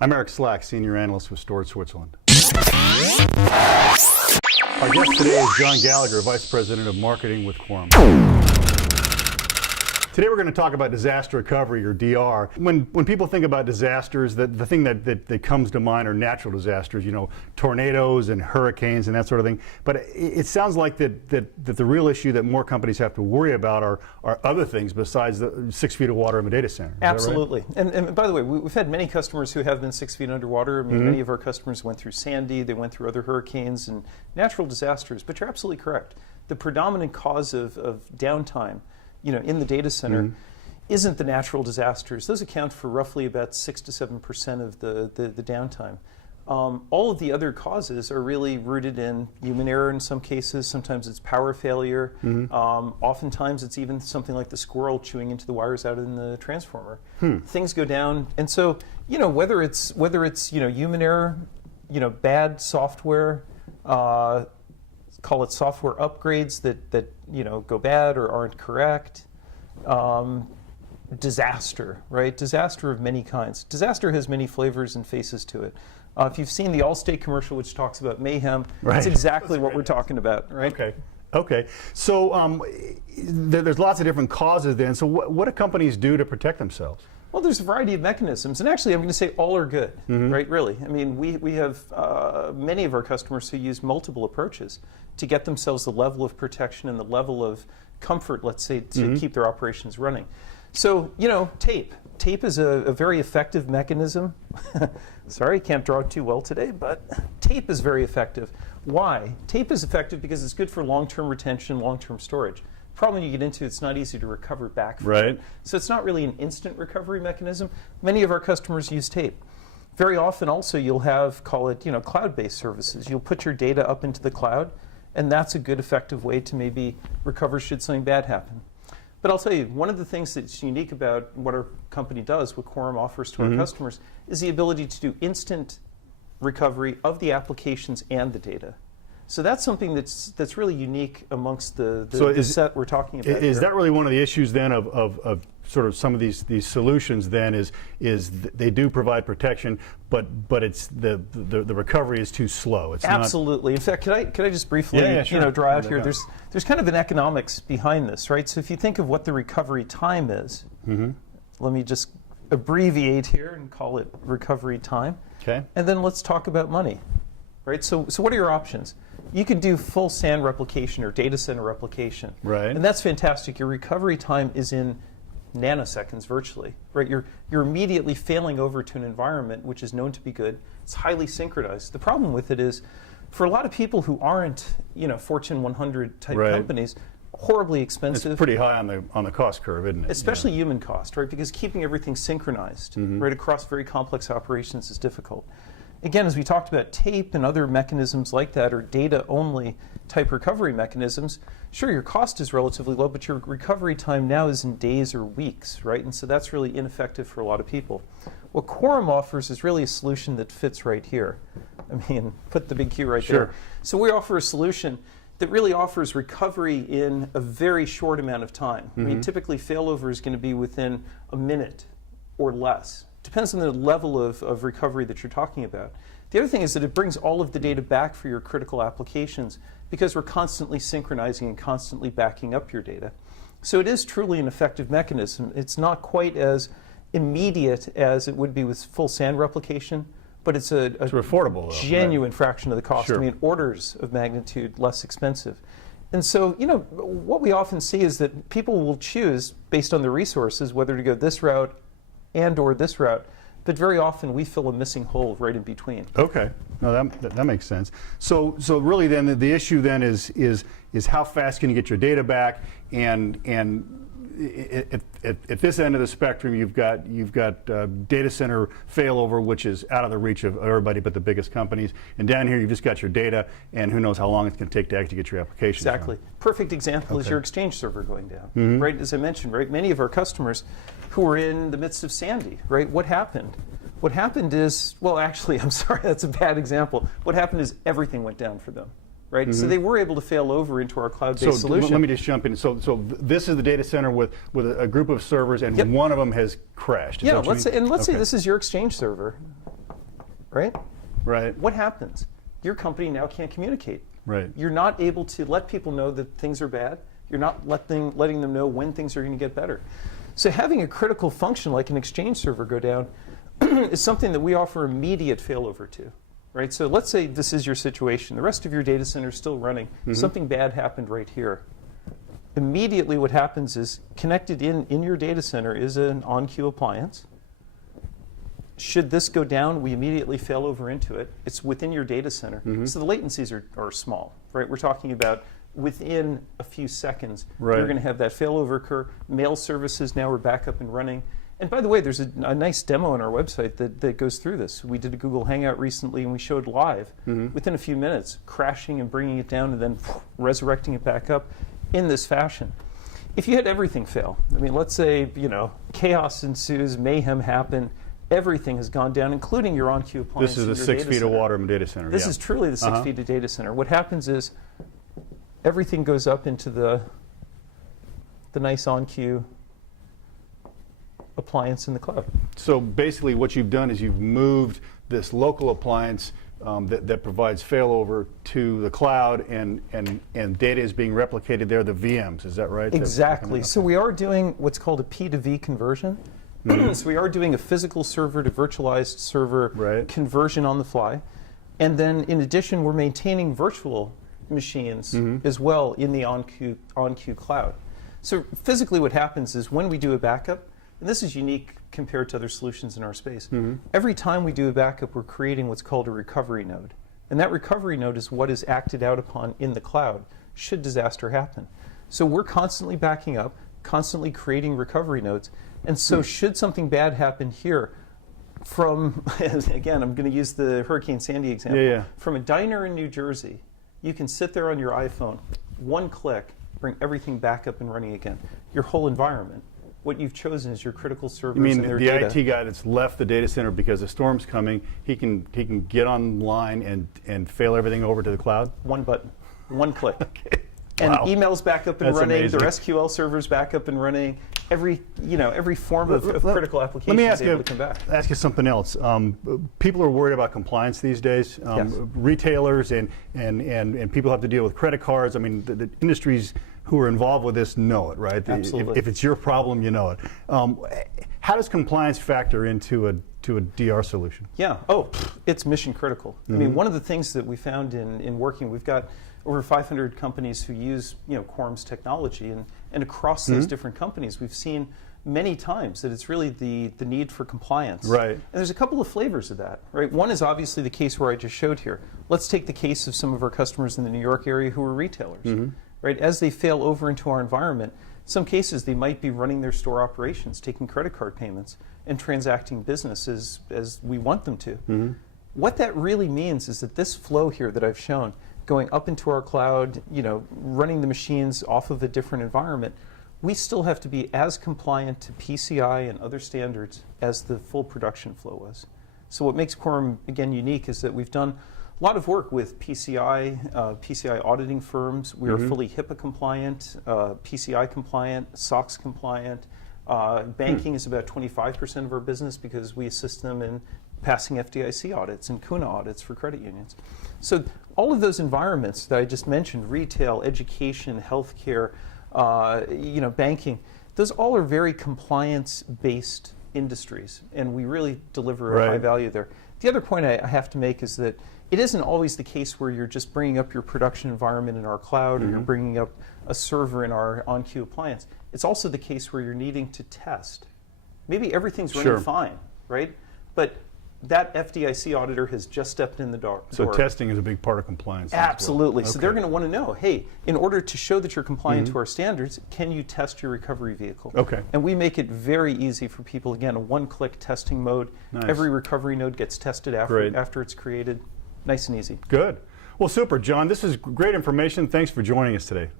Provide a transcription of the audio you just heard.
I'm Eric Slack, Senior Analyst with Storage Switzerland. Our guest today is John Gallagher, Vice President of Marketing with Quorum. Today we're going to talk about disaster recovery, or DR. When people think about disasters, the thing that comes to mind are natural disasters, you know, tornadoes and hurricanes and that sort of thing. But it sounds like that the real issue that more companies have to worry about are other things besides the 6 feet of water in a data center. Is Absolutely. that right? And by the way, we've had many customers who have been 6 feet underwater. I mean, many of our customers went through Sandy, they went through other hurricanes and natural disasters. But you're absolutely correct. The predominant cause of downtime, you know, in the data center isn't the natural disasters. Those account for roughly about 6 to 7% of the downtime. All of the other causes are really rooted in human error in some cases. Sometimes it's power failure. Oftentimes it's even something like the squirrel chewing into the wires out in the transformer. Things go down, and so you know whether it's you know human error, you know bad software, call it software upgrades that you know go bad or aren't correct. Disaster, right? Disaster of many kinds. Disaster has many flavors and faces to it. If you've seen the Allstate commercial, which talks about mayhem, that's exactly what we're talking about, right? Okay. So there's lots of different causes then. So what do companies do to protect themselves? Well, there's a variety of mechanisms, and actually I'm going to say all are good, right, really. I mean, we have many of our customers who use multiple approaches to get themselves the level of protection and the level of comfort, let's say, to keep their operations running. So, you know, tape. Tape is a very effective mechanism. Sorry, can't draw it too well today, but tape is very effective. Why? Tape is effective because it's good for long-term retention, long-term storage. Problem you get into, it's not easy to recover back from it. So it's not really an instant recovery mechanism. Many of our customers use tape. Very often also you'll have, call it, you know, cloud-based services. You'll put your data up into the cloud, and that's a good effective way to maybe recover should something bad happen. But I'll tell you, one of the things that's unique about what our company does, what Quorum offers to our customers, is the ability to do instant recovery of the applications and the data. So that's something that's really unique amongst the set we're talking about. Is that really one of the issues then of sort of some of these solutions then is they do provide protection, but it's the recovery is too slow. It's absolutely. In fact, could I just briefly sure. you know draw out here? There's kind of an economics behind this, right? So if you think of what the recovery time is, let me just abbreviate here and call it recovery time. Okay. And then let's talk about money, right? So what are your options? You can do full SAN replication or data center replication. Right. And that's fantastic. Your recovery time is in nanoseconds virtually, right? You're immediately failing over to an environment which is known to be good. It's highly synchronized. The problem with it is, for a lot of people who aren't, you know, Fortune 100 type companies, horribly expensive. It's pretty high on the cost curve, isn't it? Especially human cost, right? Because keeping everything synchronized, right, across very complex operations is difficult. Again, as we talked about, tape and other mechanisms like that, or data-only type recovery mechanisms, sure, your cost is relatively low, but your recovery time now is in days or weeks, right? And so that's really ineffective for a lot of people. What Quorum offers is really a solution that fits right here. I mean, put the big Q right there. So we offer a solution that really offers recovery in a very short amount of time. I mean, typically failover is going to be within a minute or less. Depends on the level of recovery that you're talking about. The other thing is that it brings all of the data back for your critical applications because we're constantly synchronizing and constantly backing up your data. So it is truly an effective mechanism. It's not quite as immediate as it would be with full SAN replication, but it's affordable, genuine fraction of the cost. I mean, orders of magnitude less expensive. And so, you know, what we often see is that people will choose, based on their resources, whether to go this route and or this route, but very often we fill a missing hole right in between. Okay, no, that makes sense. So really then the issue then is how fast can you get your data back, and at this end of the spectrum you've got data center failover, which is out of the reach of everybody but the biggest companies, and down here you've just got your data, and who knows how long it's going to take to actually get your application. Exactly. Perfect example is your Exchange server going down, right? As I mentioned, right, many of our customers who were in the midst of Sandy, right, what happened? What happened is, well, actually, I'm sorry, that's a bad example. What happened is everything went down for them. Right? So they were able to fail over into our cloud-based solution. Let me just jump in. So this is the data center with a group of servers, and one of them has crashed. Let's say this is your Exchange server. right? Right. What happens? Your company now can't communicate. Right. You're not able to let people know that things are bad. You're not letting them know when things are going to get better. So having a critical function like an Exchange server go down is something that we offer immediate failover to. Right? So let's say this is your situation. The rest of your data center is still running. Something bad happened right here. Immediately what happens is connected in your data center is an on-queue appliance. Should this go down, we immediately fail over into it. It's within your data center. So the latencies are small. Right? We're talking about within a few seconds, right. You're going to have that failover occur. Mail services now are back up and running. And by the way, there's a nice demo on our website that goes through this. We did a Google Hangout recently, and we showed live, within a few minutes, crashing and bringing it down and then resurrecting it back up in this fashion. If you had everything fail, I mean, let's say, chaos ensues, mayhem happen, everything has gone down, including your on-queue appliance. This is the 6 feet of water in the data center. This is truly the 6 feet of data center. What happens is everything goes up into the nice on-queue appliance in the cloud. So basically what you've done is you've moved this local appliance that provides failover to the cloud, and data is being replicated there, the VMs, is that right? Exactly. So we are doing what's called a P2V conversion. So we are doing a physical server to virtualized server conversion on the fly. And then in addition, we're maintaining virtual machines as well in the on-queue cloud. So physically what happens is when we do a backup, and this is unique compared to other solutions in our space, every time we do a backup, we're creating what's called a recovery node. And that recovery node is what is acted out upon in the cloud should disaster happen. So we're constantly backing up, constantly creating recovery nodes. And so should something bad happen here, from, again, I'm going to use the Hurricane Sandy example, from a diner in New Jersey, you can sit there on your iPhone, one click, bring everything back up and running again. Your whole environment. What you've chosen is your critical servers You mean and their the data. IT guy that's left the data center because the storm's coming, he can get online and fail everything over to the cloud? One button, one click. Okay. And Wow. emails back up and That's running, amazing. their SQL servers back up and running, every form of critical application Let me is able to come back. ask you something else. People are worried about compliance these days. Yes. Retailers and people have to deal with credit cards. I mean, the industries who are involved with this know it, right? Absolutely. If it's your problem, you know it. How does compliance factor into a DR solution? Yeah. Oh, it's mission critical. I mean, one of the things that we found in working, we've got over 500 companies who use Quorum's technology, and across those different companies, we've seen many times that it's really the need for compliance. Right. And there's a couple of flavors of that. Right. One is obviously the case where I just showed here. Let's take the case of some of our customers in the New York area who are retailers. Right. As they fail over into our environment, in some cases they might be running their store operations, taking credit card payments, and transacting business as we want them to. What that really means is that this flow here that I've shown, going up into our cloud, running the machines off of a different environment, we still have to be as compliant to PCI and other standards as the full production flow was. So what makes Quorum, again, unique is that we've done a lot of work with PCI auditing firms. We are fully HIPAA compliant, PCI compliant, SOX compliant. Banking is about 25% of our business because we assist them in passing FDIC audits and CUNA audits for credit unions. So all of those environments that I just mentioned, retail, education, healthcare, banking, those all are very compliance-based industries, and we really deliver a high value there. The other point I have to make is that it isn't always the case where you're just bringing up your production environment in our cloud or you're bringing up a server in our on-queue appliance. It's also the case where you're needing to test. Maybe everything's running fine, right? But that FDIC auditor has just stepped in the door. So testing is a big part of compliance. Absolutely. As well. So they're going to want to know, hey, in order to show that you're compliant to our standards, can you test your recovery vehicle? Okay. And we make it very easy for people, again, a one-click testing mode. Nice. Every recovery node gets tested after it's created. Nice and easy. Good. Well, super, John. This is great information. Thanks for joining us today.